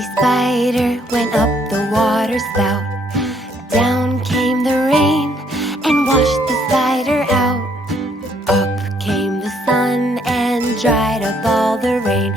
Bitsy Spider went up the water spout. Down came the rain and washed the spider out. Up came the sun and dried up all the rain.